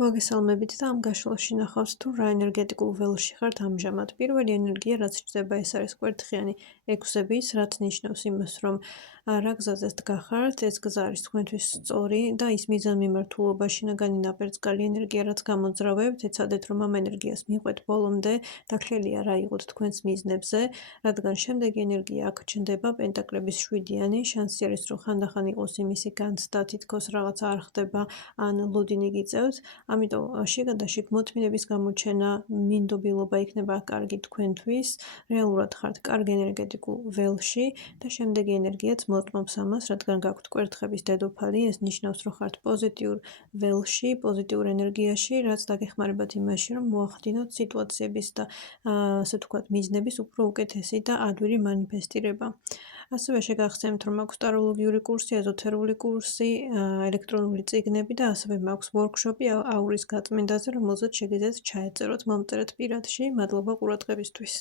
მოგესალმებით და ამ გაშლაში ნახავს თუ რა ენერგეტიკულ ველში ხართ ამჟამად. პირველი ენერგია, რაც ჭდება, ეს არის კვერთხიანი ექვსების, რაც ნიშნავს იმას, რომ რა გზაზე დგახართ, ეს გზა არის თქვენთვის სწორი და ის მიზანმიმართულობაში შინაგანი ნაპერწკალი ენერგია, რაც გამოძრავებთ, ეცადეთ, რომ ამ ენერგიას მიყვეთ ბოლომდე, დახელია რა იყოთ თქვენს მიზნებზე, რადგან შემდეგი ენერგია აქ ჩნდება პენტაკლების 7-იანი, შანსი არის, რომ ხანდახან იყოს იმისი განცდა, თითქოს რაღაცა არ ხდება, ან ლოდინი გიწევთ. ამიტომ შიგადაშიგ მოთმინების გამოჩენა, მინდობილობა იქნება კარგი თქვენთვის, რეალურად ხართ კარგ ენერგეტიკულ ველში და შემდეგი ენერგიაც მოტმობს ამას, რადგან გაქვთ კვერთხების დედოფალი, ეს ნიშნავს, რომ ხართ პოზიტიურ ველში, პოზიტიურ ენერგიაში, რაც დაგეხმარებათ იმაში, რომ მოახდინოთ სიტუაციების და ასე ვთქვათ, მიზნების უფრო უკეთესი და ადვილი მანიფესტირება. ასევე შეგახსენებთ, რომ მაქვს ტაროლოგიური კურსი, ეზოთერული კურსი, ელექტრონული წიგნები და ასევე მაქვს ვორქშოპი აურის გაწმენდაზე, რომელზეც შეგიძლიათ ჩაეწეროთ, მომწერეთ პირადში. მადლობა ყურადღებისთვის.